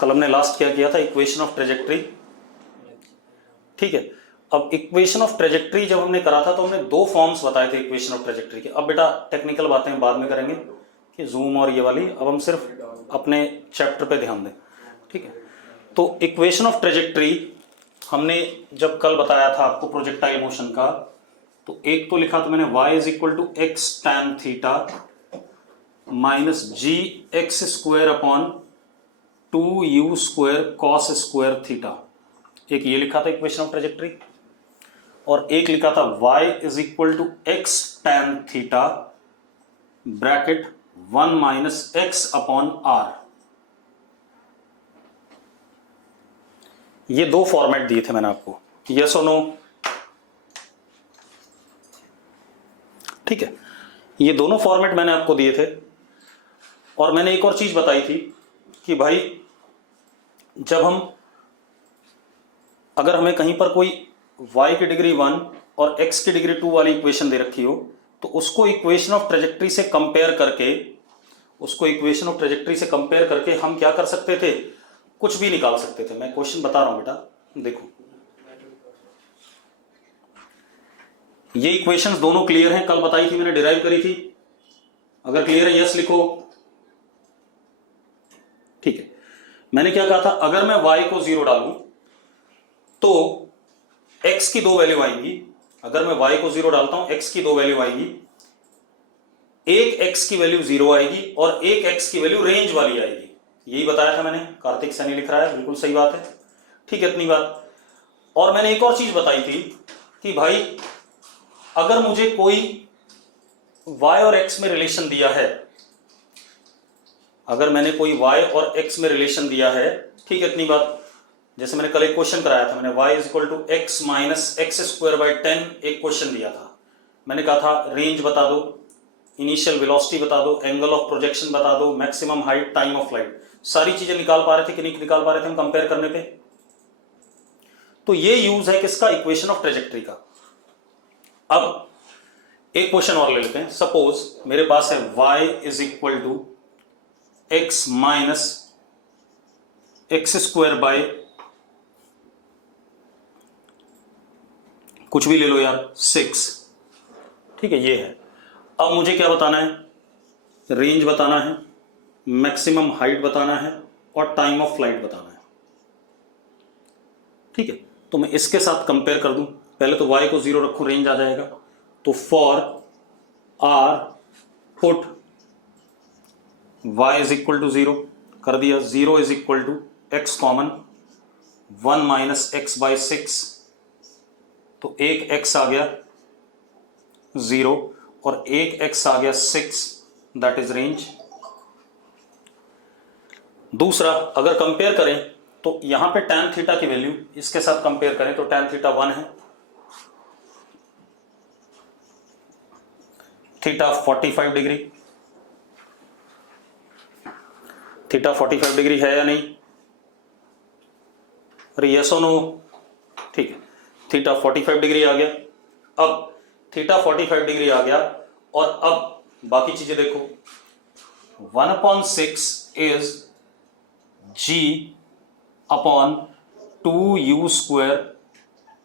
कल हमने लास्ट क्या किया था, इक्वेशन ऑफ ट्रेजेक्ट्री। ठीक है, अब इक्वेशन ऑफ ट्रेजेक्ट्री जब हमने करा था तो हमने दो फॉर्म्स बताए थे इक्वेशन ऑफ ट्रेजेक्ट्री के। अब बेटा टेक्निकल बातें बाद में करेंगे कि जूम और ये वाली, अब हम सिर्फ अपने चैप्टर पे ध्यान दें। ठीक है, तो इक्वेशन ऑफ ट्रेजेक्ट्री हमने जब कल बताया था आपको प्रोजेक्टाइल मोशन का, तो एक तो लिखा तो मैंने y is equal to x tan theta minus ji x square upon 2u square cos square theta, एक ये लिखा था इक्वेशन ऑफ ट्रेजेक्ट्री। और एक लिखा था y is equal to x tan theta bracket 1 minus x upon r. ये दो फॉर्मेट दिए थे मैंने आपको, यस और नो। ठीक है, ये दोनों फॉर्मेट मैंने आपको दिए थे। और मैंने एक और चीज बताई थी कि भाई जब हम, अगर हमें कहीं पर कोई y की डिग्री 1 और x की डिग्री 2 वाली इक्वेशन दे रखी हो, तो उसको इक्वेशन ऑफ ट्रेजेक्ट्री से कंपेयर करके, हम क्या कर सकते थे, कुछ भी निकाल सकते थे। मैं क्वेश्चन बता रहा हूं बेटा, देखो ये इक्वेशंस दोनों क्लियर हैं, कल बताई थी मैंने, डिराइव करी थी। अगर क्लियर है यस लिखो। ठीक है, मैंने क्या कहा था, अगर मैं y को 0 डालूं तो x की दो वैल्यू आएंगी। अगर मैं y को 0 डालता हूं, x की दो वैल्यू आएगी, एक x की वैल्यू 0 आएगी और एक x की वैल्यू रेंज वाली आएगी। यही बताया था मैंने, कार्तिक सैनी लिख रहा है, बिल्कुल सही बात है। ठीक है, इतनी बात। और मैंने एक और चीज बताई थी कि भाई अगर मुझे कोई y और x में रिलेशन दिया है, अगर मैंने कोई y और x में रिलेशन दिया है, ठीक है, इतनी बात। जैसे मैंने कल एक क्वेश्चन कराया था, मैंने y is equal to x minus x square by 10 एक क्वेश्चन दिया था। मैंने कहा था रेंज बता दो, इनिशियल वेलोसिटी बता दो, एंगल ऑफ प्रोजेक्शन बता दो, maximum height, time of flight, सारी चीजें निकाल पा रहे थे कि नहीं निकाल पा रहे थे हम कंपेयर करने पे। तो ये यूज है किसका, इक्वेशन ऑफ ट्रेजेक्ट्री का। अब एक क्वेश्चन और ले लेते हैं। सपोज मेरे पास है y is equal to x minus x square by, कुछ भी ले लो यार, 6। ठीक है, ये है। अब मुझे क्या बताना है, रेंज बताना है, मैक्सिमम हाइट बताना है और टाइम ऑफ फ्लाइट बताना है। ठीक है, तो मैं इसके साथ कंपेयर कर दूं। पहले तो y को 0 रखूं, रेंज आ जाएगा। तो for r put y is equal to 0 कर दिया, 0 is equal to x common 1 minus x by 6, तो एक x आ गया 0 और एक x आ गया 6, दैट इज रेंज। दूसरा, अगर कंपेयर करें तो यहां पे tan थीटा की वैल्यू इसके साथ कंपेयर करें तो tan थीटा 1 है, थीटा 45 डिग्री, थीटा 45 डिग्री है या नहीं, अरे यस और नो। ठीक है, थीटा 45 डिग्री आ गया। अब थीटा 45 डिग्री आ गया और अब बाकी चीजें देखो, 1/6 is g upon 2u square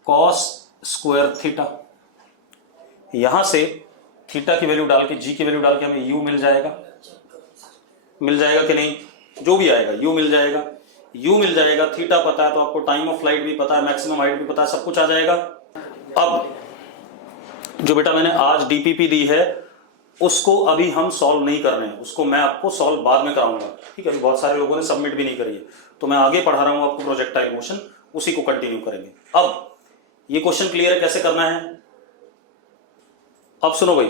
cos square theta. यहां से थीटा की वैल्यू डाल के, g की वैल्यू डाल के हमें u मिल जाएगा कि नहीं, जो भी आएगा u मिल जाएगा। थीटा पता है तो आपको टाइम ऑफ फ्लाइट भी पता है, मैक्सिमम हाइट भी पता है, सब कुछ आ जाएगा। अब जो बेटा मैंने आज डीपीपी दी है उसको अभी हम सॉल्व नहीं कर रहे हैं, उसको मैं आपको सॉल्व बाद में कराऊंगा। ठीक है, अभी बहुत सारे लोगों ने सबमिट भी नहीं करी है, तो मैं आगे पढ़ा रहा हूं आपको प्रोजेक्टाइल मोशन, उसी को कंटिन्यू करेंगे। अब ये क्वेश्चन क्लियर है कैसे करना है। अब सुनो भाई,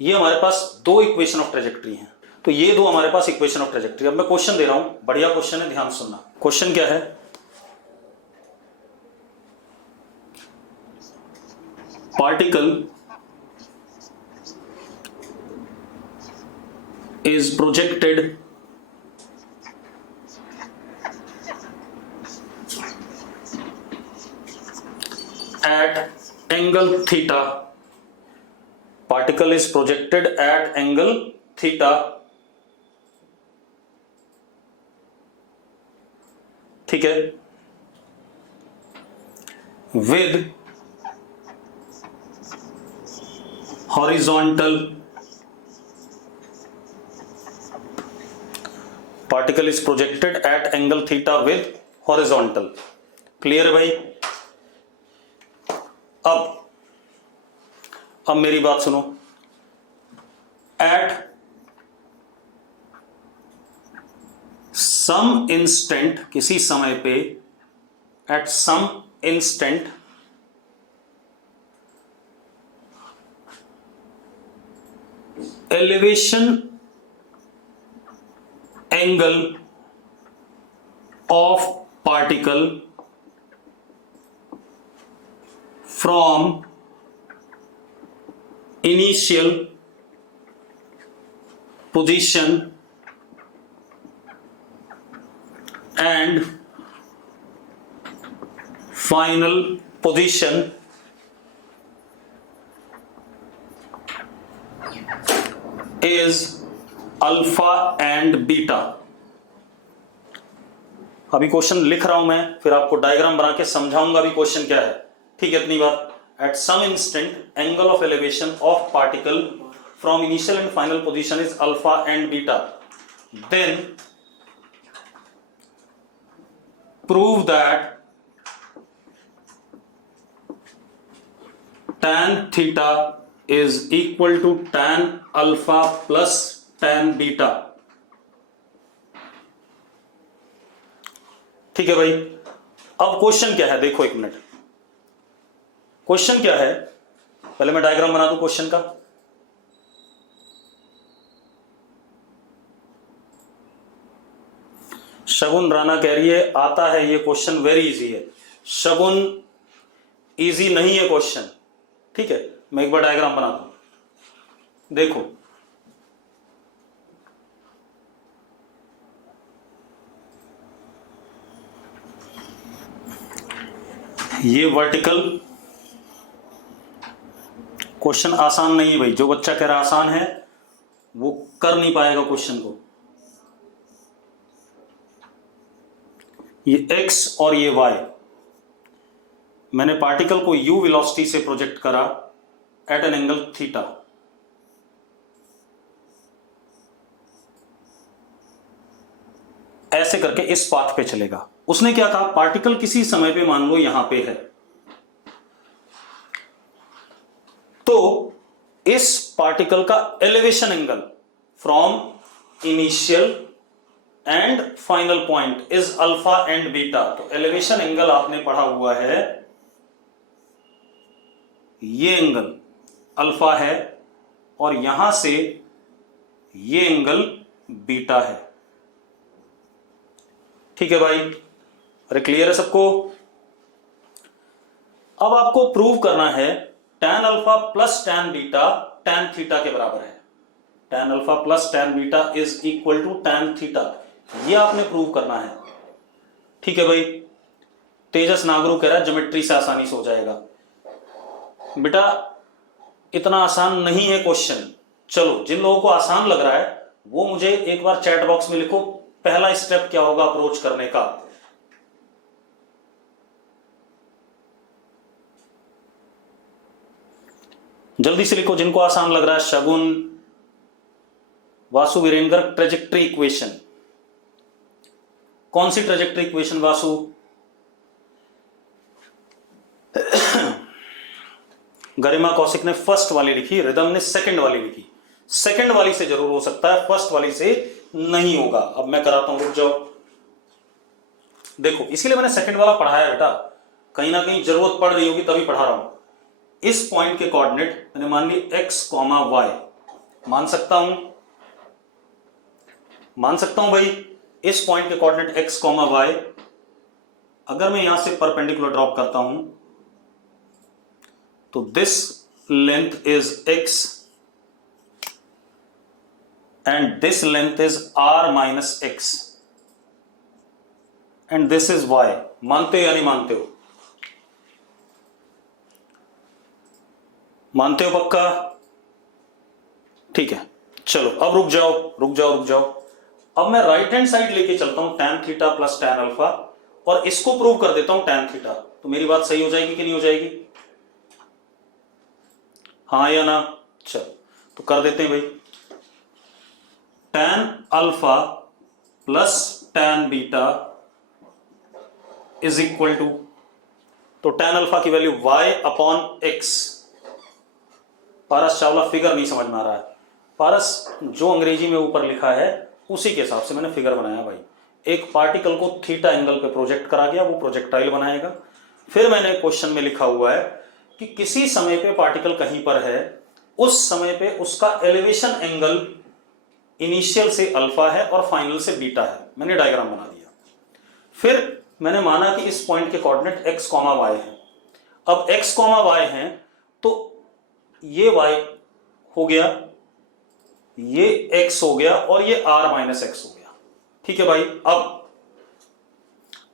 ये हमारे पास दो इक्वेशन ऑफ ट्रेजेक्ट्री हैं, तो ये दो हमारे पास इक्वेशन ऑफ ट्रेजेक्ट्री। अब मैं क्वेश्चन दे रहा हूं, बढ़िया क्वेश्चन है, ध्यान सुनना। क्वेश्चन क्या है, particle is projected at angle theta. Particle is projected at angle theta ठीक है, with horizontal particle is projected at angle theta with horizontal. Clear है भाई? अब मेरी बात सुनो, at some instant, किसी समय पे, at some instant elevation angle of particle from initial position and final position is alpha and beta. अभी क्वेश्चन लिख रहा हूं मैं, फिर आपको डायग्राम बना के समझाऊंगा अभी क्वेश्चन क्या है। ठीक है, इतनी बात। At some instant angle of elevation of particle from initial and final position is alpha and beta, then prove that tan theta is equal to tan alpha plus tan beta। ठीक है भाई, अब क्वेश्चन क्या है देखो, एक minute. Question क्या है, पहले मैं डायग्राम बना दूं क्वेश्चन का। शगुन राणा कह रही है आता है ये क्वेश्चन, वेरी इजी है। शगुन इजी नहीं है क्वेश्चन, ठीक है। मैं एक बार डायग्राम बना दूं, देखो। ये वर्टिकल, क्वेश्चन आसान नहीं है भाई। जो बच्चा कह रहा आसान है वो कर नहीं पाएगा क्वेश्चन को। ये x और ये y, मैंने पार्टिकल को u वेलोसिटी से प्रोजेक्ट करा एट एन एंगल थीटा। ऐसे करके इस पाथ पे चलेगा। उसने क्या कहा, पार्टिकल किसी समय पे मान लो यहां पे है, तो इस पार्टिकल का elevation angle from initial and final point is alpha and beta. तो एलिवेशन एंगल आपने पढ़ा हुआ है, ये एंगल अल्फा है और यहां से ये एंगल बीटा है। ठीक है भाई, अरे क्लियर है सबको? अब आपको प्रूव करना है tan alpha plus tan beta tan theta के बराबर है। tan alpha plus tan beta is equal to tan theta, ये आपने प्रूव करना है। ठीक है भाई, तेजस नागरू कह रहा है ज्योमेट्री से आसानी से हो जाएगा। बेटा इतना आसान नहीं है क्वेश्चन। चलो, जिन लोगों को आसान लग रहा है वो मुझे एक बार चैट बॉक्स में लिखो, पहला स्टेप क्या होगा अप्रोच करने का। जल्दी से लिखो जिनको आसान लग रहा है। शगुन, वासु, वीरेंद्र, ट्रेजेक्ट्री इक्वेशन। कौन सी ट्रेजेक्ट्री इक्वेशन वासु? गरिमा कौशिक ने फर्स्ट वाली लिखी, रिदम ने सेकंड वाली लिखी। सेकंड वाली से जरूर हो सकता है, फर्स्ट वाली से नहीं होगा। अब मैं कराता हूं, रुक जाओ। देखो, इसीलिए मैंने सेकंड वाला पढ़ाया बेटा, कहीं ना कहीं जरूरत पड़ रही होगी तभी पढ़ा रहा हूं। इस पॉइंट के कोऑर्डिनेट मैंने मान ली x, y। मान सकता हूं भाई, इस पॉइंट के कोऑर्डिनेट x, y। अगर मैं यहां से परपेंडिकुलर ड्रॉप करता हूं तो this length is x and this length is r minus x and this is y। मानते हो या नहीं मानते हो? मानते हो पक्का? ठीक है, चलो अब रुक जाओ। अब मैं राइट हैंड साइड लेके चलता हूं tan theta plus tan alpha, और इसको प्रूव कर देता हूं tan थीटा, तो मेरी बात सही हो जाएगी कि नहीं हो जाएगी? हाँ या ना? चलो तो कर देते हैं भाई। tan alpha plus tan beta is equal to, तो tan अल्फा की value y upon x। Paras Chawla figure नहीं समझ में आ रहा है। पारस जो अंग्रेजी में ऊपर लिखा है उसी के हिसाब से मैंने फिगर बनाया भाई। एक पार्टिकल को थीटा एंगल पे प्रोजेक्ट करा गया, वो प्रोजेक्टाइल बनाएगा। फिर मैंने क्वेश्चन में लिखा हुआ है कि किसी समय पे पार्टिकल कहीं पर है, उस समय पे उसका एलिवेशन एंगल इनिशियल से अल्फा है और फाइनल से बीटा है। मैंने डायग्राम बना दिया। फिर मैंने माना कि इस पॉइंट के कोऑर्डिनेट x, y है। अब x, y है तो ये y हो गया, ये x हो गया और ये r माइनस x हो गया। ठीक है भाई।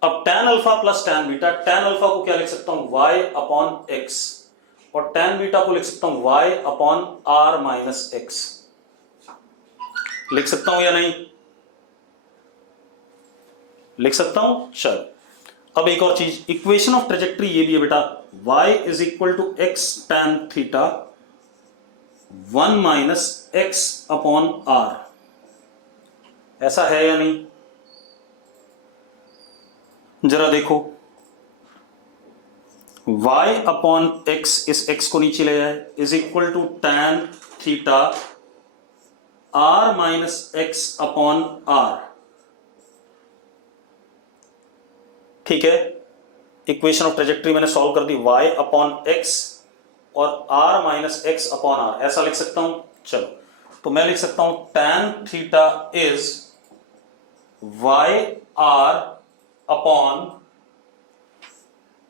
अब tan alpha plus tan beta, tan alpha को क्या लिख सकता हूं y अपॉन x और tan बीटा को लिख सकता हूं y upon r minus x। लिख सकता हूं या नहीं? लिख सकता हूं। चलो अब एक और चीज, इक्वेशन ऑफ ट्रेजेक्ट्री ये भी है बेटा, y is equal to x tan theta 1 minus x upon r। ऐसा है या नहीं? जरा देखो, y अपॉन x, इस x को नीचे ले जाए, is equal to tan theta r minus x upon r। ठीक है, इक्वेशन ऑफ ट्रेजेक्ट्री मैंने सॉल्व कर दी, y अपॉन x और r minus x upon r। ऐसा लिख सकता हूं। चलो तो मैं लिख सकता हूं tan theta is y r upon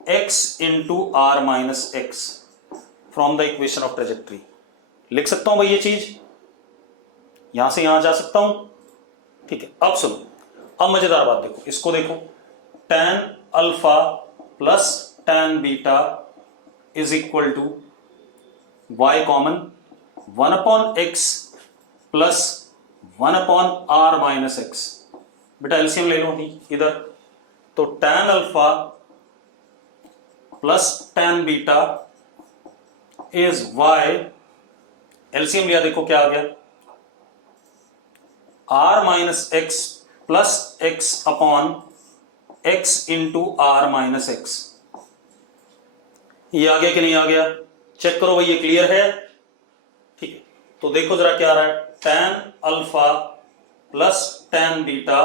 x into r minus x from the equation of trajectory. लिख सकता हूं भाई ये चीज, यहां से यहां जा सकता हूं। ठीक है, अब सुनो, अब मजेदार बात देखो, इसको देखो, tan alpha plus tan beta is equal to y common 1 upon x plus 1 upon r minus x। बेटा एलसीएम ले लो इधर, तो tan alpha plus tan beta is y, LCM लिया, देखो क्या आ गया, r minus x plus x upon x into r minus x. ये आ गया कि नहीं आ गया? चेक करो भाई, ये क्लियर है? ठीक है, तो देखो जरा क्या आ रहा है, tan alpha plus tan beta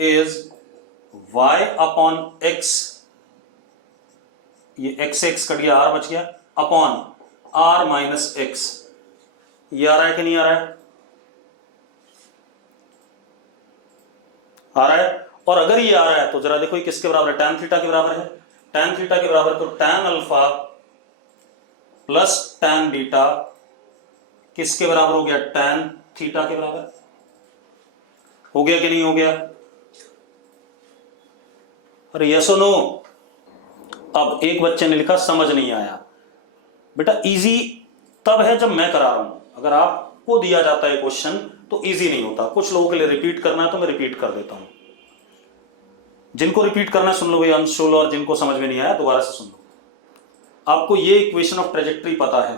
is y upon x, ये x x कट गया, r बच गया, अपॉन r माइनस एक्स। ये आ रहा है कि नहीं आ रहा है? आ रहा है। और अगर ये आ रहा है तो जरा देखो ये किसके बराबर है, tan थीटा के बराबर है। tan थीटा के बराबर, तो tan alpha plus tan beta किसके बराबर हो गया, tan थीटा के बराबर। हो गया कि नहीं हो गया? अरे यस और नो? अब एक बच्चे ने लिखा समझ नहीं आया। बेटा इजी तब है जब मैं करा रहा हूं, अगर आपको दिया जाता है क्वेश्चन तो इजी नहीं होता। कुछ लोगों के लिए रिपीट करना है तो मैं रिपीट कर देता हूं। जिनको रिपीट करना है सुन लो भाई अंशुल, और जिनको समझ में नहीं आया दोबारा से सुन लो। आपको ये इक्वेशन ऑफ ट्रेजेक्ट्री पता है?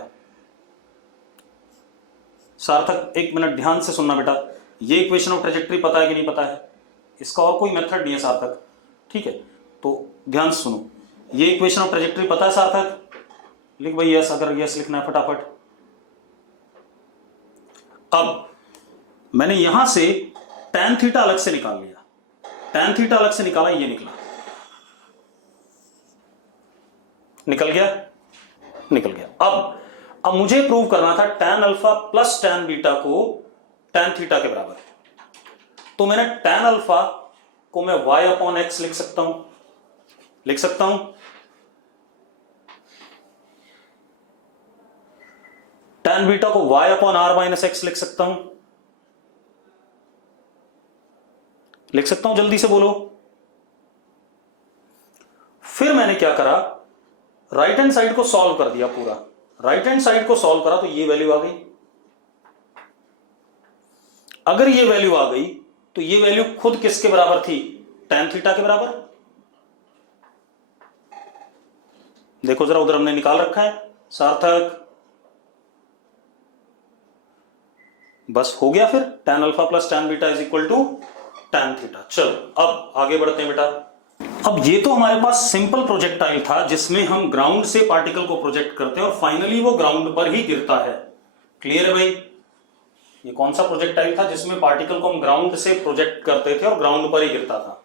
सार्थक एक मिनट ध्यान से सुनना बेटा, ये इक्वेशन ऑफ ट्रेजेक्ट्री पता है कि नहीं पता है? इसका और कोई मेथड नहीं है सार्थक, ठीक है? तो ध्यान से सुनो, ये इक्वेशन ऑफ ट्रेजेक्ट्री पता है सार्थक? लिख भाई यस, अगर यस लिखना है फटाफट। अब मैंने यहां से tan थीटा अलग से निकाल लिया, tan थीटा अलग से निकाला, ये निकला, निकल गया, निकल गया। अब मुझे प्रूव करना था tan alpha plus tan beta को tan थीटा के बराबर, तो मैंने tan अल्फा को मैं y अपॉन एक्स लिख सकता हूं, लिख सकता हूं। tan बीटा को y upon r minus x लिख सकता हूं, लिख सकता हूं, जल्दी से बोलो। फिर मैंने क्या करा, राइट हैंड साइड को सॉल्व कर दिया पूरा। राइट हैंड साइड को सॉल्व करा तो ये वैल्यू आ गई। अगर ये वैल्यू आ गई तो ये वैल्यू खुद किसके बराबर थी, tan थीटा के बराबर। देखो जरा, उधर हमने निकाल रखा है सार्थक, बस हो गया फिर tan alpha plus tan beta is equal to tan theta. चलो अब आगे बढ़ते हैं बेटा। अब ये तो हमारे पास सिंपल प्रोजेक्टाइल था जिसमें हम ग्राउंड से पार्टिकल को प्रोजेक्ट करते हैं और फाइनली वो ग्राउंड पर ही गिरता है। क्लियर है भाई? ये कौन सा प्रोजेक्टाइल था जिसमें पार्टिकल को हम ग्राउंड से प्रोजेक्ट करते थे और ग्राउंड पर ही गिरता था?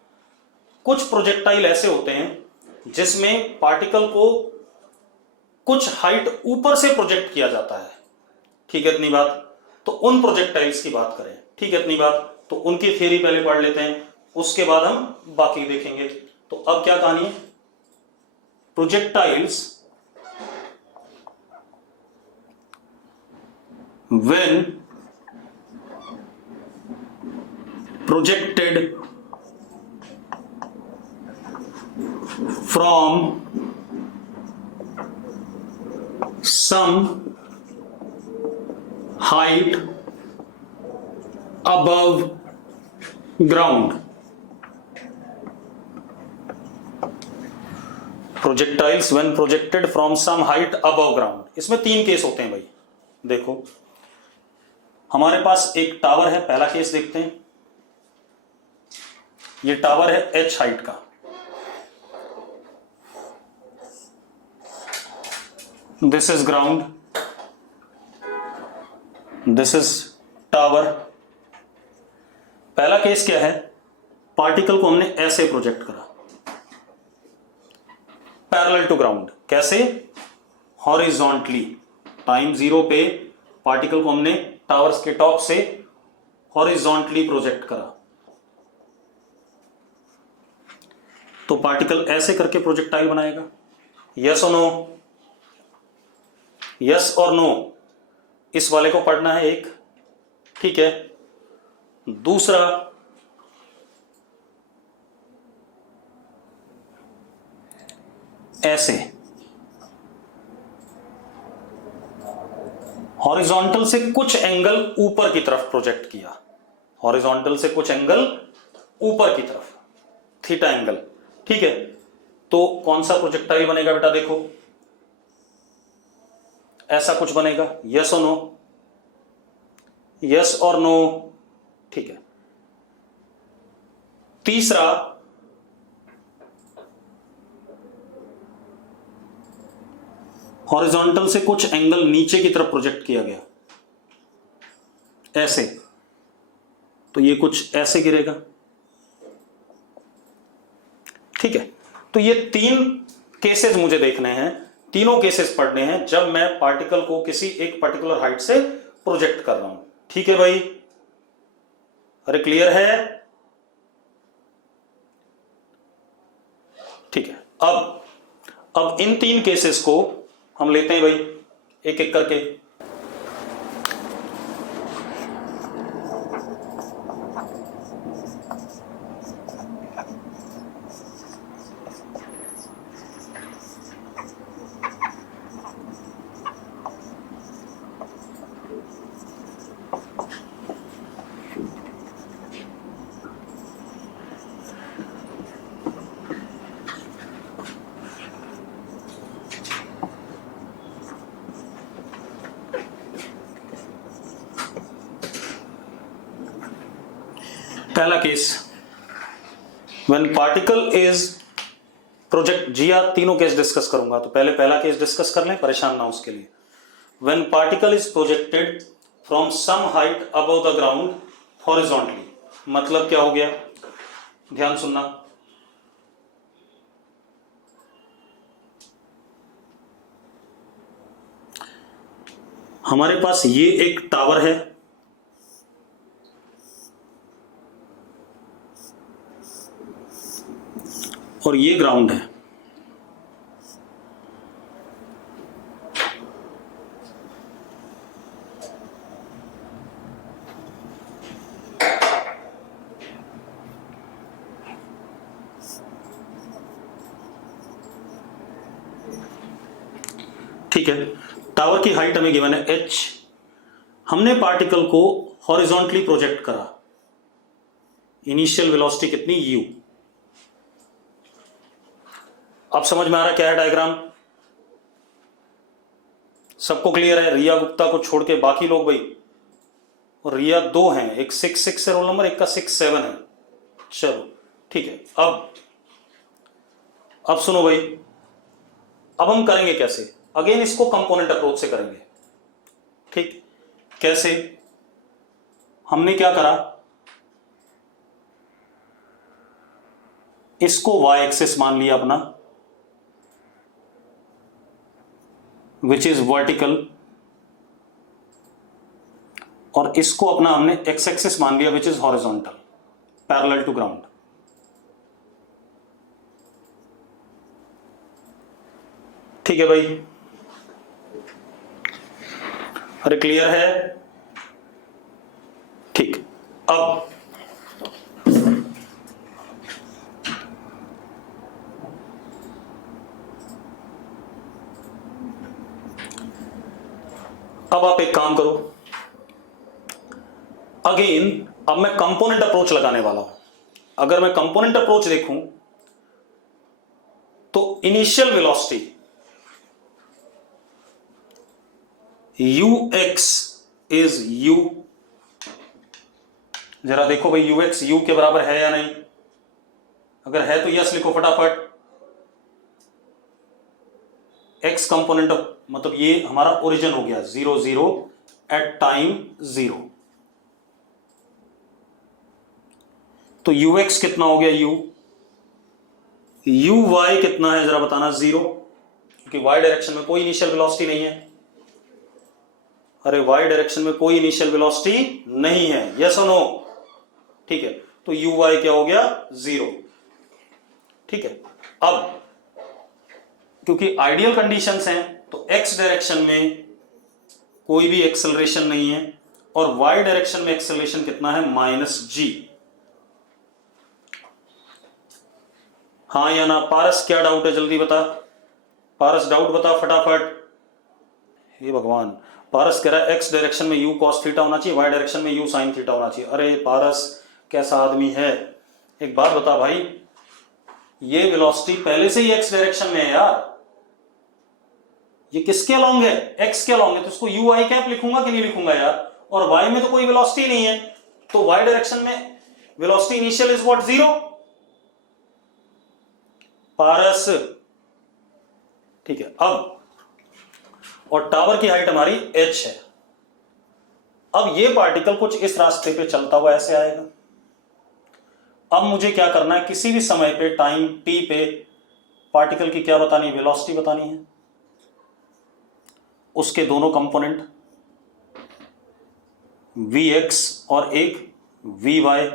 कुछ प्रोजेक्टाइल ऐसे होते हैं जिसमें पार्टिकल को कुछ हाइट ऊपर से प्रोजेक्ट किया जाता है। ठीक है इतनी बात? तो उन प्रोजेक्टाइल्स की बात करें। ठीक है इतनी बात? तो उनकी थ्योरी पहले पढ़ लेते हैं, उसके बाद हम बाकी देखेंगे। तो अब क्या कहानी है? Projectiles when projected from some height above ground. Projectiles when projected from some height above ground. इसमें 3 केस होते हैं भाई। देखो हमारे पास एक टावर है, पहला केस देखते हैं। ये टावर है h हाइट का, this is ground, this is tower. पहला केस क्या है? पार्टिकल को हमने ऐसे प्रोजेक्ट करा पैरेलल टू ग्राउंड। कैसे? हॉरिजॉन्टली। टाइम 0 पे पार्टिकल को हमने टावर्स के टॉप से हॉरिजॉन्टली प्रोजेक्ट करा। तो पार्टिकल ऐसे करके प्रोजेक्टाइल बनाएगा। यस और नो? यस और नो? इस वाले को पढ़ना है एक। ठीक है। दूसरा, ऐसे हॉरिजॉन्टल से कुछ एंगल ऊपर की तरफ प्रोजेक्ट किया। हॉरिजॉन्टल से कुछ एंगल ऊपर की तरफ, थीटा एंगल। ठीक है। तो कौन सा प्रोजेक्टाइल बनेगा बेटा? देखो ऐसा कुछ बनेगा। यस और नो? यस और नो? ठीक है। तीसरा, हॉरिजॉन्टल से कुछ एंगल नीचे की तरफ प्रोजेक्ट किया गया, ऐसे। तो ये कुछ ऐसे गिरेगा। ठीक है। तो ये 3 केसेस मुझे देखने हैं, तीनों केसेस पढ़ने हैं जब मैं पार्टिकल को किसी एक पर्टिकुलर हाइट से प्रोजेक्ट कर रहा हूं। ठीक है भाई? अरे क्लियर है? ठीक है। अब इन 3 केसेस को हम लेते हैं भाई एक एक करके। पहला case, when particle is project, जिया तीनों केस डिस्कस करूंगा, तो पहले पहला केस डिस्कस कर लें, परेशान ना हो उसके लिए। When particle is projected from some height above the ground horizontally, मतलब क्या हो गया? ध्यान सुनना। हमारे पास ये एक टावर है, और ये ग्राउंड है। ठीक है। टावर की हाइट हमें गिवन है h, हमने पार्टिकल को हॉरिजॉन्टली प्रोजेक्ट करा। इनिशियल वेलोसिटी कितनी? u। अब समझ में आ रहा क्या है डायग्राम? सबको क्लियर है? रिया गुप्ता को छोड़ के बाकी लोग भाई, और रिया 2 हैं, एक 6 है रोल नंबर, एक का 6 है। चलो ठीक है। अब सुनो भाई, अब हम करेंगे कैसे? अगेन इसको कंपोनेंट अप्रोच से करेंगे। ठीक, कैसे? हमने क्या करा, इसको y एक्सिस मान लिया अपना, विच इज वर्टिकल, और इसको अपना हमने x एक्सिस मान लिया which is horizontal, parallel to ground. ठीक है भाई, अरे क्लियर है? ठीक, अब आप एक काम करो, अगेन अब मैं कंपोनेंट अप्रोच लगाने वाला हूं। अगर मैं कंपोनेंट अप्रोच देखूं तो initial velocity ux is u, जरा देखो भाई ux u के बराबर है या नहीं? अगर है तो यस लिखो फटाफट। x कंपोनेंट मतलब ये हमारा ओरिजिन हो गया 0 0 एट टाइम 0, तो ux कितना हो गया u, uy कितना है जरा बताना? 0, क्योंकि y डायरेक्शन में कोई इनिशियल वेलोसिटी नहीं है। अरे y डायरेक्शन में कोई इनिशियल वेलोसिटी नहीं है, यस और नो? ठीक है, तो uy क्या हो गया? 0। ठीक है, अब क्योंकि आइडियल कंडीशंस हैं तो x डायरेक्शन में कोई भी एक्सेलरेशन नहीं है, और y डायरेक्शन में एक्सेलरेशन कितना है? -g। हाँ या ना? पारस क्या डाउट है जल्दी बता, पारस डाउट बता फटाफट। हे भगवान, पारस कह रहा है x डायरेक्शन में u cos थीटा होना चाहिए, y डायरेक्शन में u sin थीटा होना चाहिए। अरे पारस कैसा आदमी है, एक बात बता भाई, ये वेलोसिटी पहले से ही x डायरेक्शन में है यार, ये किसके अलोंग है? x के अलोंग है, तो इसको u i कैप लिखूंगा कि नहीं लिखूंगा यार? और y में तो कोई वेलोसिटी नहीं है, तो y डायरेक्शन में वेलोसिटी इनिशियल इज व्हाट? 0। पारस ठीक है, अब और टावर की हाइट हमारी h है। अब ये पार्टिकल कुछ इस रास्ते पे चलता हुआ ऐसे आएगा। अब मुझे क्या करना है, किसी भी समय पे टाइम t पे पार्टिकल की क्या बतानी है? वेलोसिटी बतानी है। उसके दोनों कंपोनेंट vx और एक vy,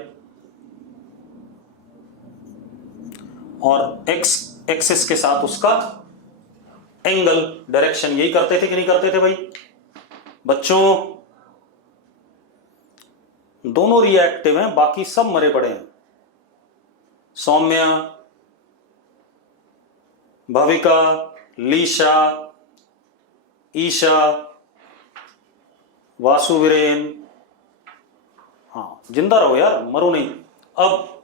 और x एक्सिस के साथ उसका एंगल, डायरेक्शन। यही करते थे कि नहीं करते थे भाई बच्चों? दोनों रिएक्टिव हैं, बाकी सब मरे पड़े हैं। सौम्या, भविका, लीशा, ईशा, वासुवीरेन, हाँ जिंदा रहो यार, मरो नहीं। अब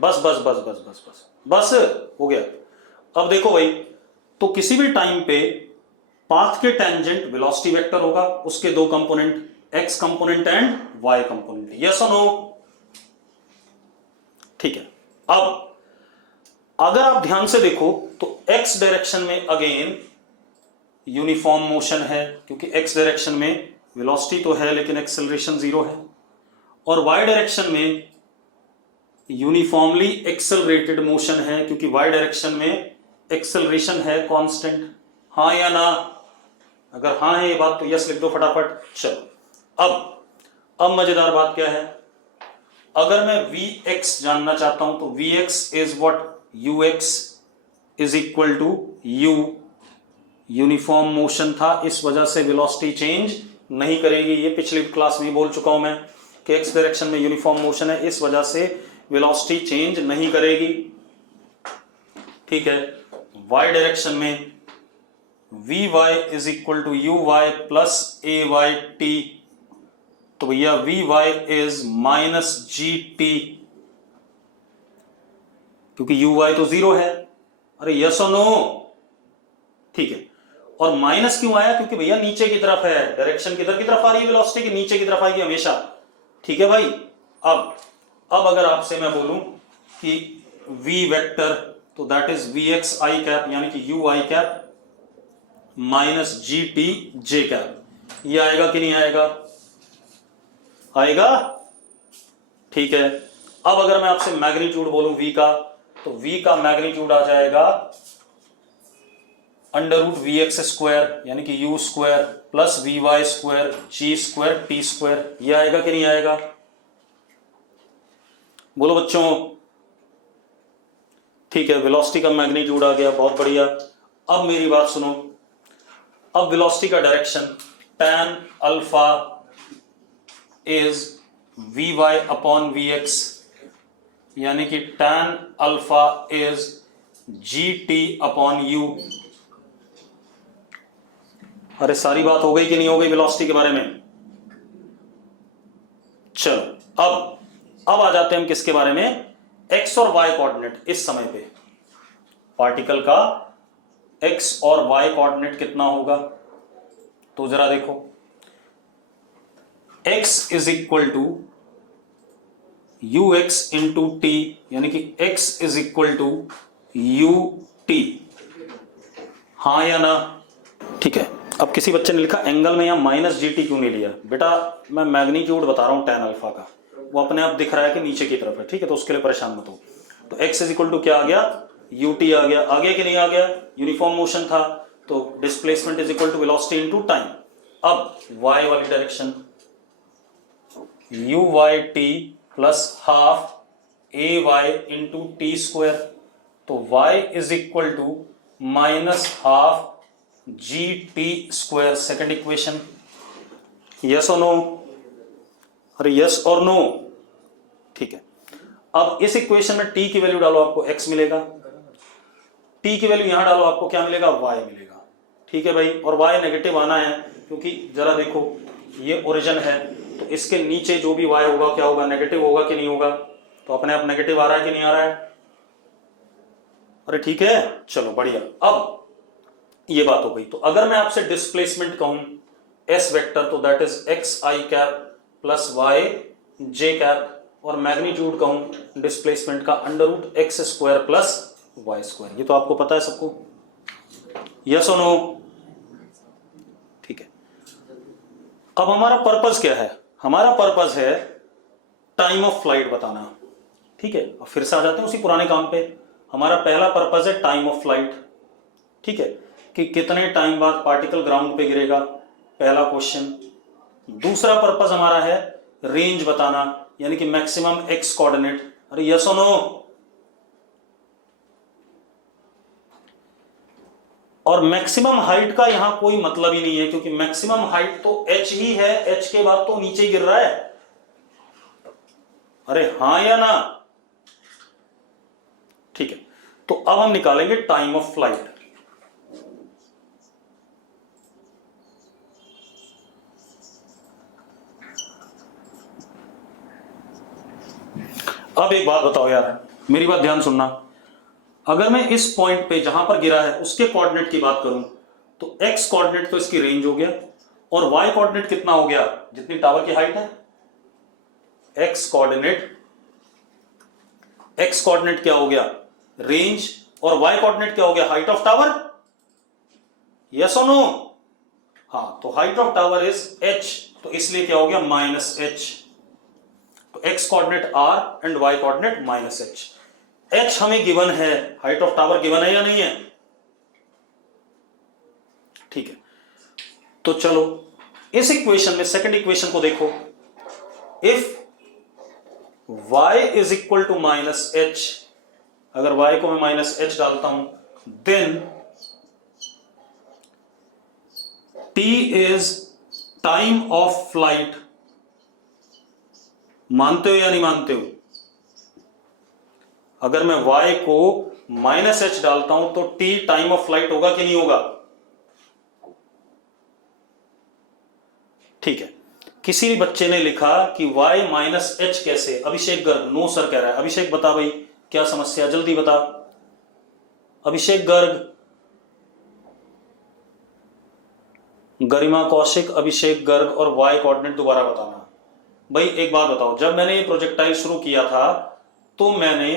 बस बस बस बस बस बस बस हो गया। अब देखो भाई, तो किसी भी टाइम पे पाथ के टेंजेंट वेलोसिटी वेक्टर होगा, उसके दो component x component and y component, yes और नो? ठीक है, अब अगर आप ध्यान से देखो तो x डायरेक्शन में अगेन यूनिफॉर्म मोशन है, क्योंकि x डायरेक्शन में वेलोसिटी तो है लेकिन एक्सेलरेशन 0 है, और y डायरेक्शन में यूनिफॉर्मली एक्सेलरेटेड मोशन है, क्योंकि y डायरेक्शन में एक्सेलरेशन है कांस्टेंट। हाँ या ना? अगर हाँ है ये बात तो यस लिख दो फटाफट। चलो, अब मजेदार बात क्या है, अगर मैं vx जानना चाहता हूं तो vx is what? ux is equal to u। Uniform motion था, इस वजह से वेलोसिटी चेंज नहीं करेगी। ये पिछली क्लास में बोल चुका हूं मैं कि x डायरेक्शन में यूनिफॉर्म मोशन है, इस वजह से वेलोसिटी चेंज नहीं करेगी। ठीक है, y डायरेक्शन में vy is equal to uy plus ayt, तो भैया vy इज माइनस gt, क्योंकि uy तो 0 है। अरे यस और नो? ठीक है, और माइनस क्यों आया? क्योंकि भैया नीचे की तरफ है, डायरेक्शन किधर की तरफ आ रही है वेलोसिटी की? नीचे की तरफ आएगी हमेशा। ठीक है भाई। अब अगर आपसे मैं बोलूं कि v वेक्टर, तो that is v x i cap यानी कि u i cap minus g t j cap, ये आएगा कि नहीं आएगा? आएगा। ठीक है। अब अगर मैं आपसे मैग्नीट्यूड बोलूं v का, तो v का मैग्नीट्यूड आ जाएगा under root v x square यानी कि u square plus v y square g square t square, ये आएगा कि नहीं आएगा? बोलो बच्चों। ठीक है, वेलोसिटी का मैग्नीट्यूड आ गया, बहुत बढ़िया। अब मेरी बात सुनो, अब वेलोसिटी का direction tan alpha is v y upon v x यानी कि tan alpha is g t upon u. अरे सारी बात हो गई कि नहीं हो गई वेलोसिटी के बारे में? चलो अब आ जाते हैं हम किसके बारे में? एक्स और वाई कोऑर्डिनेट। इस समय पे पार्टिकल का एक्स और वाई कोऑर्डिनेट कितना होगा? तो जरा देखो, x is equal to u x into t यानी कि x is equal to u t, हाँ या ना? ठीक है। अब किसी बच्चे ने लिखा एंगल में या माइनस जी टी क्यों नहीं लिया? बेटा मैं मैग्नीट्यूड बता रहा हूं tan अल्फा का, वो अपने आप दिख रहा है कि नीचे की तरफ है। ठीक है, तो उसके लिए परेशान मत हो। तो x इज इक्वल टू क्या आ गया? यू टी आ गया। आ गया कि नहीं आ गया? यूनिफॉर्म मोशन था, तो displacement is equal to velocity into time. अब y वाली direction u y t plus half a y into t square, तो y is equal to minus half g t square. Second equation, yes और no? अरे yes और no. ठीक है। अब इस इक्वेशन में t की वैल्यू डालो, आपको x मिलेगा। t की वैल्यू यहां डालो, आपको क्या मिलेगा? y मिलेगा। ठीक है भाई। और y नेगेटिव आना है, क्योंकि जरा देखो ये ओरिजिन है, तो इसके नीचे जो भी y होगा क्या होगा? नेगेटिव होगा कि नहीं होगा? तो अपने आप नेगेटिव आ रहा है कि नहीं आ रहा है? अरे ठीक है, चलो बढ़िया। अब ये बात हो गई। तो अगर मैं आपसे डिस्प्लेसमेंट कहूं s वेक्टर, तो that is x i cap plus y j cap, और मैग्नीट्यूड कहूं डिस्प्लेसमेंट का under root x square plus y square. ये तो आपको पता है सबको, यस और नो? ठीक है। अब हमारा पर्पस क्या है? हमारा पर्पस है टाइम ऑफ फ्लाइट बताना। ठीक है, अब फिर से आ जाते हैं उसी पुराने काम पे। हमारा पहला पर्पस है टाइम ऑफ फ्लाइट। ठीक है, कि कितने टाइम बाद पार्टिकल ग्राउंड पे गिरेगा, पहला क्वेश्चन। दूसरा पर्पस हमारा है रेंज बताना, यानी कि मैक्सिमम एक्स कोऑर्डिनेट। अरे यस और नो? और मैक्सिमम हाइट का यहां कोई मतलब ही नहीं है, क्योंकि मैक्सिमम हाइट तो h ही है, h के बाद तो नीचे गिर रहा है। अरे हां या ना? ठीक है, तो अब हम निकालेंगे टाइम ऑफ फ्लाइट। अब एक बात बताओ यार, मेरी बात ध्यान सुनना। अगर मैं इस पॉइंट पे जहां पर गिरा है उसके कोऑर्डिनेट की बात करूं, तो x कोऑर्डिनेट तो इसकी रेंज हो गया, और y कोऑर्डिनेट कितना हो गया? जितनी टावर की हाइट है। x कोऑर्डिनेट क्या हो गया? रेंज। और y कोऑर्डिनेट क्या हो गया? Height of tower. यस और नो? हाँ, तो height of tower is h, तो इसलिए क्या हो गया? Minus h। तो x coordinate r and y coordinate minus h। h हमें गिवन है, हाइट ऑफ टावर गिवन है या नहीं है? ठीक है, तो चलो इस इक्वेशन में सेकंड इक्वेशन को देखो। If y is equal to minus h, अगर y को मैं माइनस h डालता हूं, then t is time of flight. मानते हो या नहीं मानते हो? अगर मैं y को माइनस h डालता हूं तो t टाइम ऑफ फ्लाइट होगा कि नहीं होगा? ठीक है। किसी भी बच्चे ने लिखा कि y माइनस h कैसे? अभिषेक गर्ग नो सर कह रहा है। अभिषेक बता भाई क्या समस्या, जल्दी बता। अभिषेक गर्ग गरिमा, कौशिक, अभिषेक, गर्ग और वाई कोऑर्डिनेट दोबारा बताना। भाई एक बात बताओ, जब मैंने ये प्रोजेक्टाइल शुरू किया था तो मैंने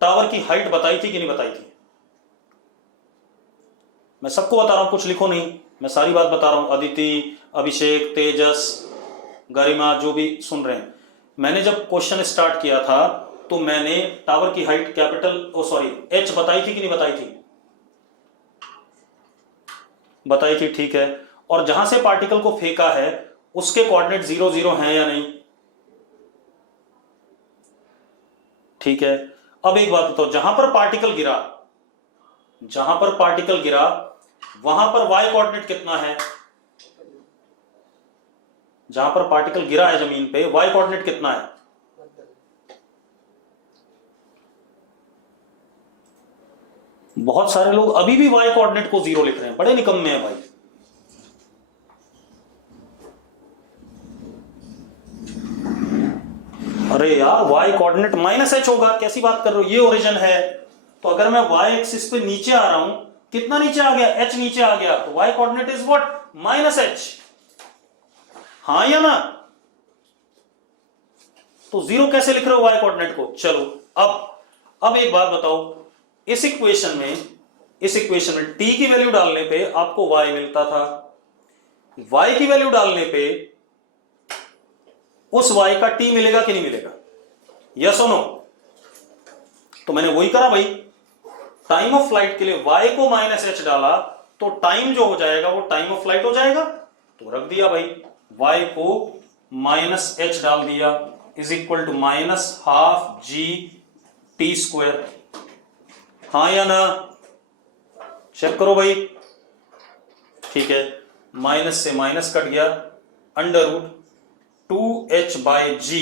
टावर की हाइट बताई थी कि नहीं बताई थी? मैं सबको बता रहा हूं, कुछ लिखो नहीं, मैं सारी बात बता रहा हूं। अदिति, अभिषेक, तेजस, गरिमा, जो भी सुन रहे हैं, मैंने जब क्वेश्चन स्टार्ट किया था तो मैंने टावर की हाइट एच बताई थी कि नहीं बताई थी? बताई थी, ठीक है। और जहां से पार्टिकल को फेंका है उसके कोऑर्डिनेट 0 0 हैं या नहीं? ठीक है। अब एक बात बताओ, जहां पर पार्टिकल गिरा वहां पर वाई कोऑर्डिनेट कितना है? जहां पर पार्टिकल गिरा है जमीन पे, वाई कोऑर्डिनेट कितना है? बहुत सारे लोग अभी भी वाई कोऑर्डिनेट को 0 लिख रहे हैं, बड़े निकम्मे हैं भाई। अरे यार, वाई कोऑर्डिनेट -h होगा, कैसी बात कर रहे हो? ये ओरिजिन है, तो अगर मैं वाई एक्सिस पे नीचे आ रहा हूं, कितना नीचे आ गया? h नीचे आ गया, तो y coordinate is what? -h। हाँ या ना? तो 0 कैसे लिख रहे हो वाई कोऑर्डिनेट को? चलो अब एक बात बताओ, इस इक्वेशन में t की वैल्यू डालने पे आपको y मिलता था, y की वैल्यू डालने पे उस y का t मिलेगा कि नहीं मिलेगा? यस और नो? तो मैंने वही करा भाई, टाइम ऑफ फ्लाइट के लिए y को -h डाला तो टाइम जो हो जाएगा वो टाइम ऑफ फ्लाइट हो जाएगा, तो रख दिया भाई, y को -h डाल दिया, is equal to -12 g t²। हाँ या ना? चेक करो भाई। ठीक है, माइनस से माइनस कट गया, √2h/g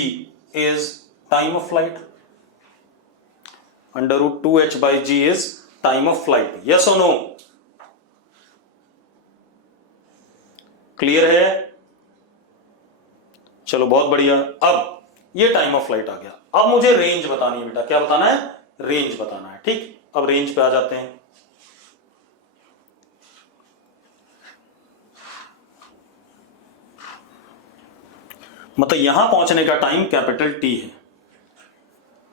is time of flight. √2h/g is time of flight. Yes और नो? क्लियर है? चलो बहुत बढ़िया। अब ये टाइम ऑफ फ्लाइट आ गया, अब मुझे रेंज बतानी है बेटा। क्या बताना है? रेंज बताना है। ठीक, अब रेंज पे आ जाते हैं। मतलब यहां पहुंचने का टाइम कैपिटल T है।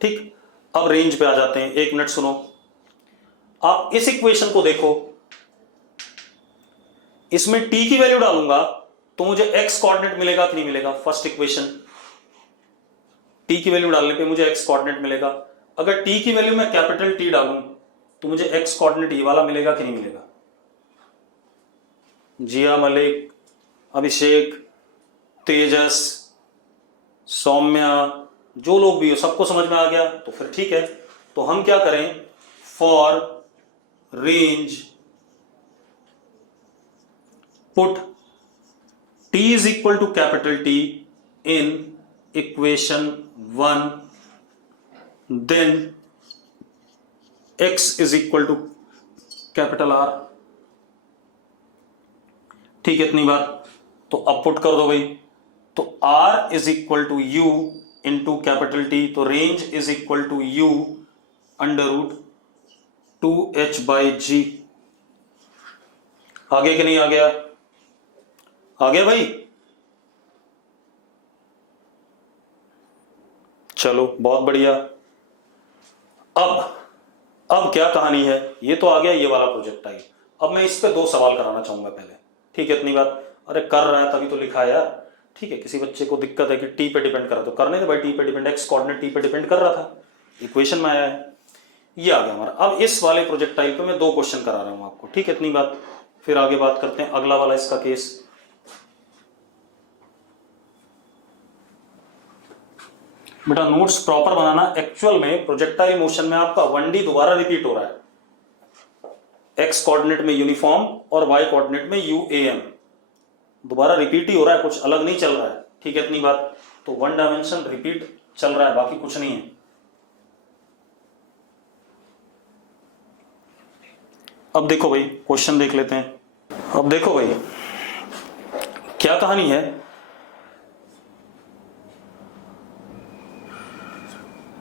ठीक, अब रेंज पे आ जाते हैं। 1 मिनट सुनो, आप इस इक्वेशन को देखो, इसमें T की वैल्यू डालूंगा तो मुझे x कोऑर्डिनेट मिलेगा कि नहीं मिलेगा? फर्स्ट इक्वेशन, T की वैल्यू डालने पे मुझे x कोऑर्डिनेट मिलेगा। अगर T की वैल्यू मैं कैपिटल T डालूं तो मुझे x कोऑर्डिनेट ये वाला मिलेगा कि नहीं मिलेगा? जिया, मलिक, अभिषेक, तेजस, सौम्या, जो लोग भी हो, सबको समझ में आ गया? तो फिर ठीक है, तो हम क्या करें, for range put t is equal to capital T in equation 1, then x is equal to capital R। ठीक है, इतनी बात। तो अब पुट कर दो भाई, तो R is equal to U into capital T, तो range is equal to U √2h/g। आ गया कि नहीं आ गया? आ गया भाई? चलो बहुत बढ़िया। अब क्या कहानी है, ये तो आ गया ये वाला प्रोजेक्टाइल। अब मैं इस पे 2 सवाल कराना चाहूंगा पहले। ठीक है, इतनी बात। अरे कर रहा है तभी तो लिखा है यार। ठीक है, किसी बच्चे को दिक्कत है कि टी पे डिपेंड कर रहा, तो करने दे भाई, टी पे डिपेंड, एक्स कोऑर्डिनेट टी पे डिपेंड कर रहा था, इक्वेशन में आया है, ये आ गया हमारा। अब इस वाले प्रोजेक्टाइल पे मैं 2 क्वेश्चन करा रहा हूं आपको। ठीक है, इतनी बात। फिर आगे बात करते हैं अगला वाला इसका केस। बेटा नोट्स प्रॉपर बनाना। एक्चुअल में प्रोजेक्टाइल मोशन में आपका 1D दोबारा रिपीट हो रहा है, एक्स कोऑर्डिनेट में यूनिफॉर्म और वाई कोऑर्डिनेट में UAM, दोबारा रिपीट ही हो रहा है, कुछ अलग नहीं चल रहा है। ठीक है, इतनी बात। तो 1 डायमेंशन रिपीट चल रहा है, बाकी कुछ नहीं है। अब देखो भाई, क्वेश्चन देख लेते हैं। अब देखो भाई क्या कहानी है।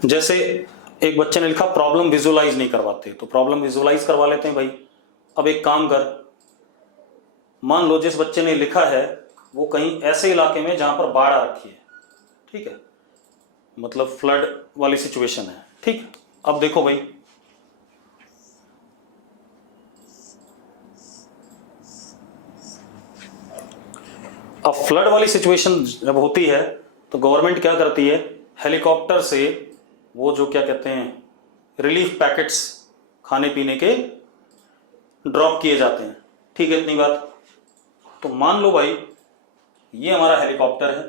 जैसे एक बच्चे ने लिखा प्रॉब्लम विजुअलाइज नहीं करवाते, तो प्रॉब्लम विजुअलाइज करवा लेते हैं भाई। अब एक काम कर, मान लो जिस बच्चे ने लिखा है वो कहीं ऐसे इलाके में जहां पर बाढ़ आ रखी है, ठीक है, मतलब फ्लड वाली सिचुएशन है, ठीक। अब देखो भाई, अब फ्लड वाली सिचुएशन जब होती है तो गवर्नमेंट क्या करती है, हेलीकॉप्टर से वो जो क्या कहते हैं रिलीफ पैकेट्स खाने पीने के ड्रॉप किए जाते हैं, ठीक है, इतनी बात। तो मान लो भाई ये हमारा हेलीकॉप्टर है,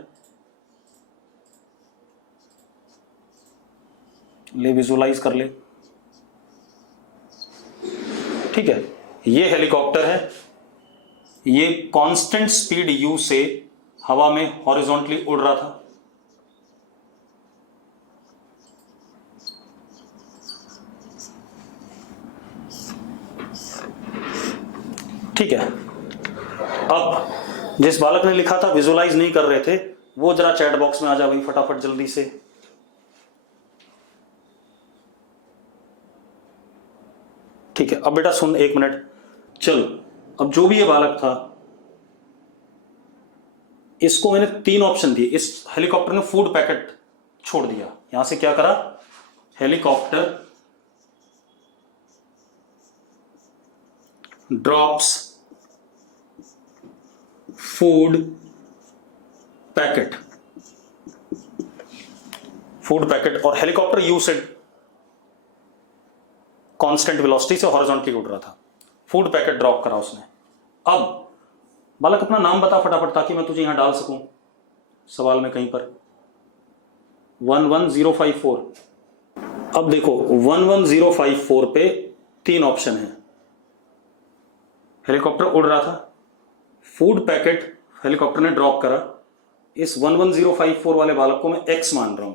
ले विजुलाइज कर ले, ठीक है, ये हेलीकॉप्टर है, ये कांस्टेंट स्पीड u से हवा में हॉरिजॉन्टली उड़ रहा था, ठीक है। अब जिस बालक ने लिखा था विजुलाइज नहीं कर रहे थे, वो जरा चैट बॉक्स में आ जा भाई फटाफट जल्दी से। ठीक है, अब बेटा सुन एक मिनट, चलो अब जो भी ये बालक था इसको मैंने 3 ऑप्शन दिए, इस हेलीकॉप्टर ने फूड पैकेट छोड़ दिया, यहां से क्या करा, helicopter drops food packet, food packet, और हेलीकॉप्टर यू से कांस्टेंट वेलोसिटी से हॉरिजॉन्टली उड़ रहा था, फूड पैकेट ड्रॉप करा उसने। अब बालक अपना नाम बता फटाफट ताकि मैं तुझे यहां डाल सकूं सवाल में कहीं पर। 11054। अब देखो 11054 पे 3 ऑप्शन है, हेलीकॉप्टर उड़ रहा था, फूड पैकेट हेलीकॉप्टर ने ड्रॉप करा, इस 11054 वाले बालक को मैं x मान रहा हूं।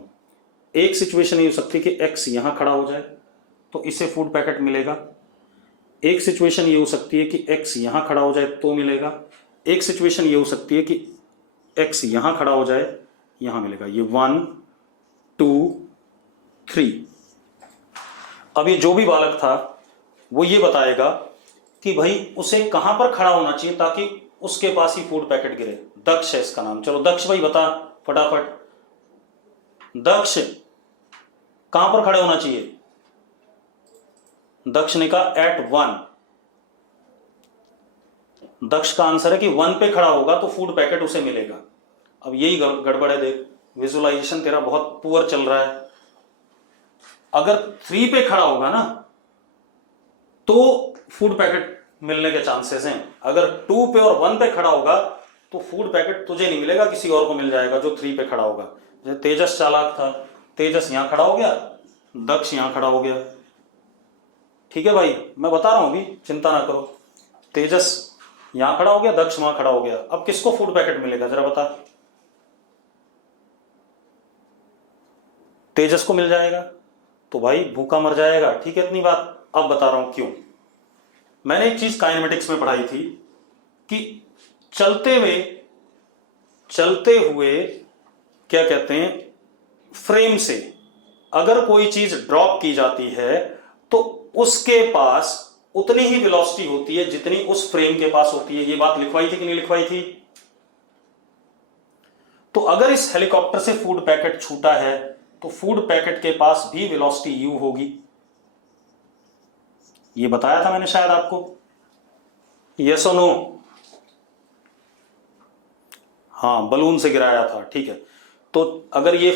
एक सिचुएशन ये हो सकती है कि x यहां खड़ा हो जाए तो इसे फूड पैकेट मिलेगा, एक सिचुएशन ये हो सकती है कि x यहां खड़ा हो जाए तो मिलेगा, एक सिचुएशन ये हो सकती है कि x यहां खड़ा हो जाए यहां मिलेगा। ये 1 2 3। अब ये जो भी बालक था वो ये बताएगा कि भाई उसे कहां पर खड़ा होना चाहिए ताकि उसके पास ही फूड पैकेट गिरे। दक्ष है इसका नाम। चलो दक्ष भाई बता फटाफट, दक्ष कहां पर खड़े होना चाहिए? दक्ष ने कहा एट 1। दक्ष का आंसर है कि 1 पे खड़ा होगा तो फूड पैकेट उसे मिलेगा। अब यही गड़बड़ है, देख विजुअलाइजेशन तेरा बहुत पुअर चल रहा है। अगर 3 पे खड़ा होगा ना तो फूड पैकेट मिलने के चांसेस हैं, अगर 2 पे और 1 पे खड़ा होगा तो फूड पैकेट तुझे नहीं मिलेगा, किसी और को मिल जाएगा जो 3 पे खड़ा होगा। जैसे तेजस चालाक था, तेजस यहां खड़ा हो गया, दक्ष यहां खड़ा हो गया। ठीक है भाई, मैं बता रहा हूं अभी, चिंता ना करो। तेजस यहां खड़ा हो गया, दक्ष वहां खड़ा हो गया। अब किसको फूड पैकेट मिलेगा जरा बता? तेजस को मिल जाएगा, तो भाई भूखा मर जाएगा। ठीक है, इतनी बात। अब बता रहा हूं क्यों। मैंने एक चीज काइनेमेटिक्स में पढ़ाई थी कि चलते हुए क्या कहते हैं, फ्रेम से अगर कोई चीज ड्रॉप की जाती है तो उसके पास उतनी ही वेलोसिटी होती है जितनी उस फ्रेम के पास होती है। ये बात लिखवाई थी कि नहीं लिखवाई थी? तो अगर इस हेलीकॉप्टर से फूड पैकेट छूटा है तो फूड पैकेट के पास भी वेलोसिटी u होगी। ये बताया था मैंने शायद आपको, यस और नो? हाँ, बलून से गिराया था। ठीक है, तो अगर ये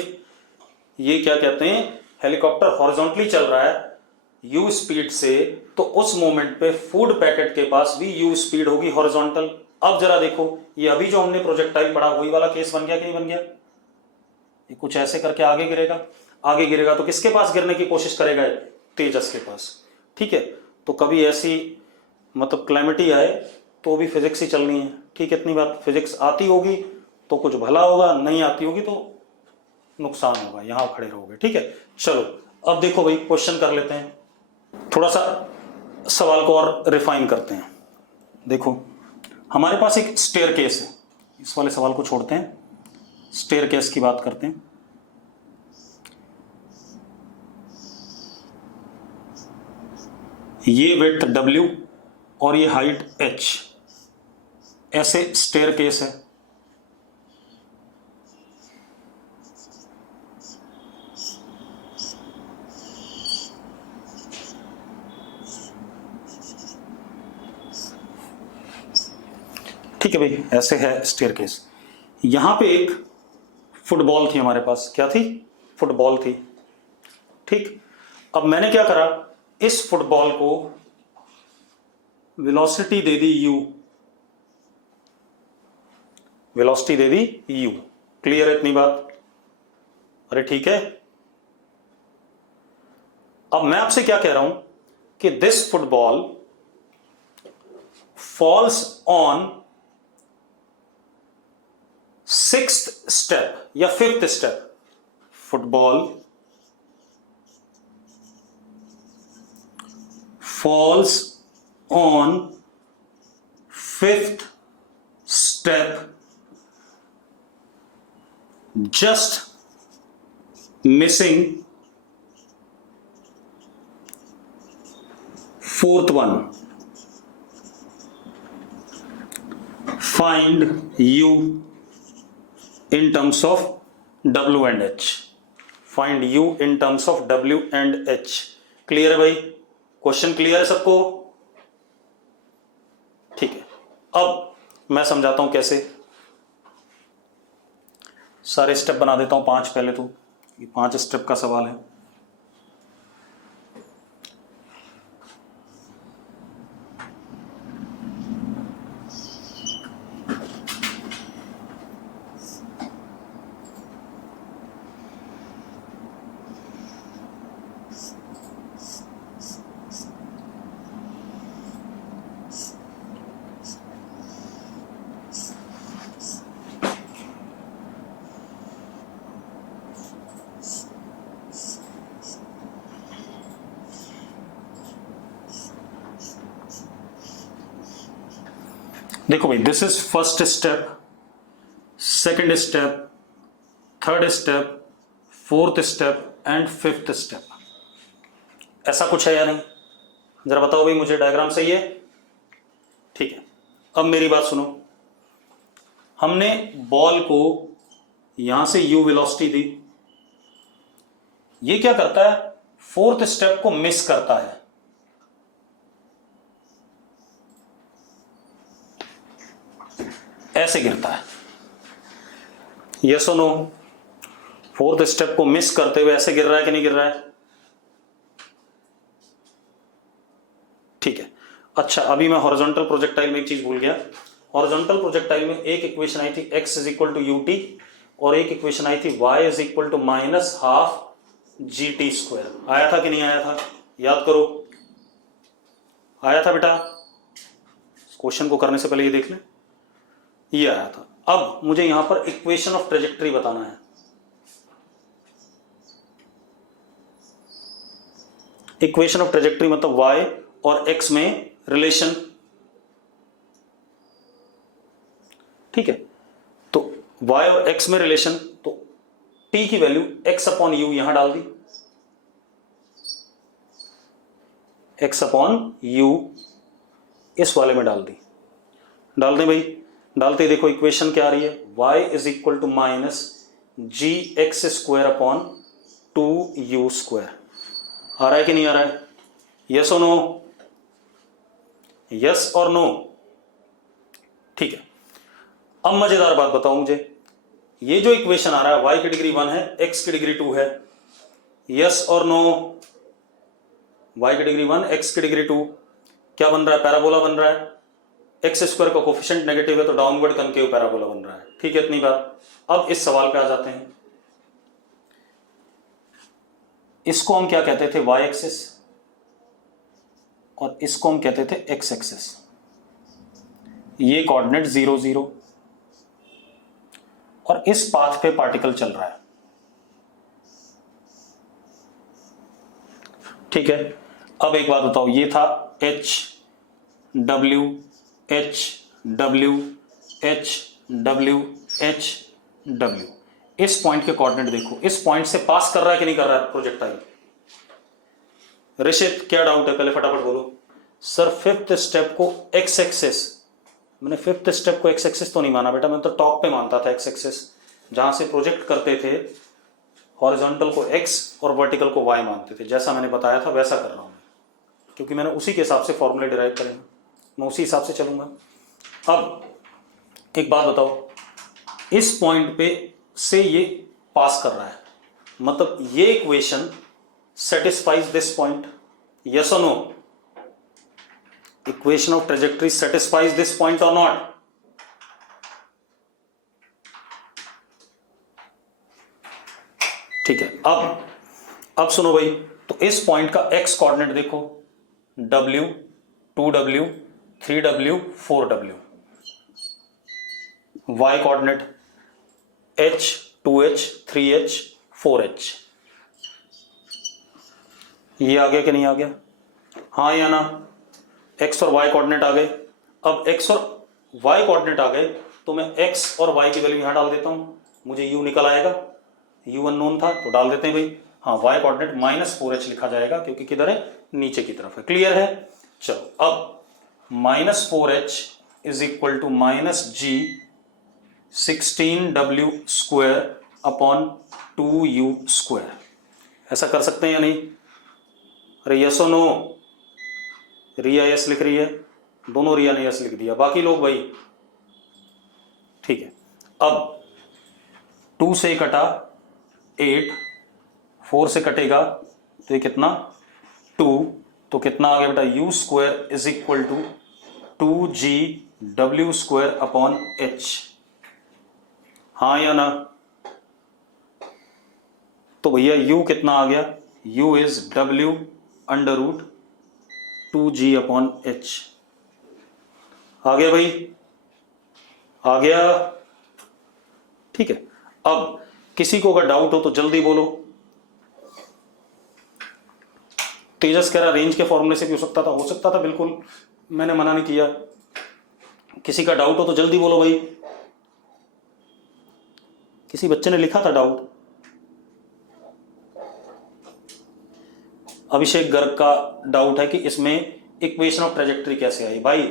क्या कहते हैं, हेलीकॉप्टर हॉरिजॉन्टली चल रहा है u स्पीड से, तो उस मोमेंट पे फूड पैकेट के पास भी u स्पीड होगी हॉरिजॉन्टल। अब जरा देखो, ये अभी जो हमने प्रोजेक्टाइल पढ़ा वही वाला केस बन गया कि नहीं बन गया? ये कुछ ऐसे करके आगे गिरेगा तो किसके पास गिरने की कोशिश करेगा? तेजस के पास। ठीक है, तो कभी ऐसी मतलब क्लैमिटी आए तो भी फिजिक्स ही चलनी है। ठीक है, इतनी बात। फिजिक्स आती होगी तो कुछ भला होगा, नहीं आती होगी तो नुकसान होगा, यहां खड़े रहोगे। ठीक है, चलो अब देखो भाई, क्वेश्चन कर लेते हैं, थोड़ा सा सवाल को और रिफाइन करते हैं। देखो हमारे पास एक स्टेयर केस है, इस वाले सवाल को छोड़ते हैं, स्टेयर केस की बात करते हैं। ये विड्थ W और ये हाइट H। ऐसे स्टेयर केस है, ठीक है भाई, ऐसे है स्टेयर केस। यहां पे एक फुटबॉल थी हमारे पास, क्या थी? फुटबॉल थी, ठीक। अब मैंने क्या करा, इस फुटबॉल को वेलोसिटी दे दी u, वेलोसिटी दे दी u। क्लियर है इतनी बात? अरे ठीक है। अब मैं आपसे क्या कह रहा हूं कि this football falls on 6th step या 5th step. Football falls on 5th step, just missing 4th one. Find u in terms of w and h. Find u in terms of w and h. Clear है भाई? Question clear है सबको? ठीक है। अब मैं समझाता हूं कैसे। सारे स्टेप बना देता हूं 5 पहले तो, ये 5 स्टेप का सवाल है। देखो भाई, this is first step, second step, third step, fourth step and 5th step. ऐसा कुछ है या नहीं? जरा बताओ भाई मुझे, डायग्राम सही है? ठीक है। अब मेरी बात सुनो, हमने बॉल को यहां से u वेलोसिटी दी, ये क्या करता है? 4th स्टेप को मिस करता है। ऐसे गिरता है, यस और नो? 4th स्टेप को मिस करते हुए ऐसे गिर रहा है कि नहीं गिर रहा है? ठीक है। अच्छा, अभी मैं हॉरिजॉन्टल प्रोजेक्टाइल में एक चीज भूल गया। हॉरिजॉन्टल प्रोजेक्टाइल में एक इक्वेशन आई थी x is equal to ut, और एक इक्वेशन आई थी y is equal to -12 gt square. आया था कि नहीं आया था? याद करो, आया था बेटा? क्वेश्चन को करने से पहले ये देख लें, ये आया था। अब मुझे यहां पर इक्वेशन ऑफ ट्रेजेक्टरी बताना है। इक्वेशन ऑफ ट्रेजेक्टरी मतलब y और x में रिलेशन, ठीक है? तो y और x में रिलेशन, तो t की वैल्यू x अपॉन u यहां डाल दी, x अपॉन u इस वाले में डाल दी। डाल दें भाई? डालते ही देखो इक्वेशन क्या आ रही है, y is equal to minus ji x square upon 2u square. आ रहा है कि नहीं आ रहा है? यस और नो? यस और नो? ठीक है। अब मजेदार बात बताओ मुझे, ये जो इक्वेशन आ रहा है y की डिग्री 1 है, x की डिग्री 2 है, यस और नो? y की डिग्री 1, x की डिग्री 2, क्या बन रहा है? पैराबोला बन रहा है। एक्स स्क्वायर का कोफिशिएंट नेगेटिव है तो डाउनवर्ड कनकेव पैराबोला बन रहा है। ठीक है, इतनी बात। अब इस सवाल पे आ जाते हैं। इसको हम क्या कहते थे? y एक्सिस, और इसको हम कहते थे x एक्सिस। ये कोऑर्डिनेट 0 0, और इस पाथ पे पार्टिकल चल रहा है। ठीक है। अब एक बात बताओ, ये था h w h w h w h w। इस पॉइंट के कोऑर्डिनेट देखो, इस पॉइंट से पास कर रहा है कि नहीं कर रहा है प्रोजेक्टाइल? ऋषित क्या डाउट है? पहले फटाफट बोलो। सर 5th स्टेप को x एक्सिस मैंने फिफ्थ स्टेप को एक्स एक्सिस तो नहीं माना बेटा, मैं तो टॉप पे मानता था एक्स एक्सिस, जहां से प्रोजेक्ट करते थे हॉरिजॉन्टल को एक्स और वर्टिकल को वाई मानते थे। जैसा मैंने बताया था वैसा कर रहा हूं मैं, क्योंकि मैंने उसी के हिसाब से फॉर्मूले डिराइव करे हैं, मैं उसी हिसाब से चलूंगा। अब एक बात बताओ, इस पॉइंट पे से ये पास कर रहा है, मतलब ये equation satisfies this point, yes और no? Equation of trajectory satisfies this point or not? ठीक है, अब सुनो भाई, तो इस पॉइंट का एक्स कोऑर्डिनेट देखो, W 2W 3W 4W, y coordinate H 2H 3H 4H, ये आ गया कि नहीं आ गया? हाँ या ना? x और y कोऑर्डिनेट आ गए। अब x और y कोऑर्डिनेट आ गए तो मैं x और y की वैल्यू यहां डाल देता हूं, मुझे u निकल आएगा, u अननोन था तो डाल देते हैं भाई। हाँ, y कोऑर्डिनेट -4h लिखा जाएगा क्योंकि किधर है? नीचे की तरफ है। क्लियर है? चलो, अब -4h is equal to -g 16w square upon 2u square, ऐसा कर सकते हैं या नहीं? अरे यस और नो? रिया यस लिख रही है, दोनों रिया ने यस लिख दिया, बाकी लोग भाई? ठीक है, अब 2 से कटा 8, 4 से कटेगा तो ये कितना? 2, तो कितना आ गया बेटा? u square is equal to 2gw square upon h, हाँ या ना? तो भैया u कितना आ गया? u is w under root 2g upon h, आ गया भाई? आ गया? ठीक है, अब किसी को अगर डाउट हो तो जल्दी बोलो। तेजस कह रहा रेंज के फॉर्मूले से भी हो सकता था, बिल्कुल, मैंने मना नहीं किया। किसी का डाउट हो तो जल्दी बोलो भाई। किसी बच्चे ने लिखा था डाउट, अभिषेक गर्ग का डाउट है कि इसमें इक्वेशन ऑफ ट्रेजेक्टरी कैसे आई। भाई,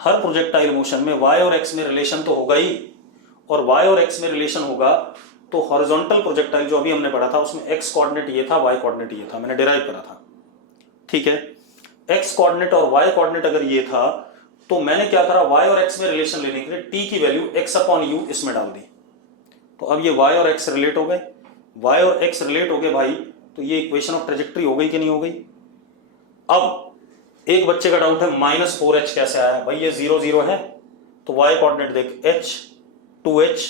हर प्रोजेक्टाइल मोशन में y और x में रिलेशन तो होगा ही, और y और x में रिलेशन होगा तो हॉरिजॉन्टल प्रोजेक्टाइल जो अभी हमने पढ़ा था उसमें x कोऑर्डिनेट ये था, y कोऑर्डिनेट ये था, मैंने डिराइव करा था। ठीक है, x कोऑर्डिनेट और y कोऑर्डिनेट अगर ये था तो मैंने क्या करा, y और x में रिलेशन लेने के लिए t की वैल्यू x अपॉन u इसमें डाल दी। तो अब ये y और x रिलेट हो गए, y और x रिलेट हो गए भाई, तो ये इक्वेशन ऑफ ट्रेजेक्टरी हो गई कि नहीं हो गई? अब एक बच्चे का डाउट है -4h कैसे आया? भाई ये 0 0 है, तो y कोऑर्डिनेट देख, h 2h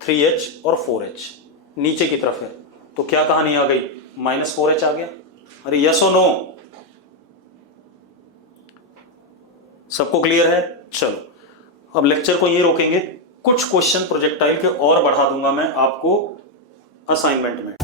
3h और 4h नीचे की तरफ है, तो क्या कहानी आ गई? -4h आ गया। अरे यस और नो? सबको क्लियर है? चलो, अब लेक्चर को ये रोकेंगे, कुछ क्वेश्चन प्रोजेक्टाइल के और बढ़ा दूंगा मैं आपको असाइनमेंट में।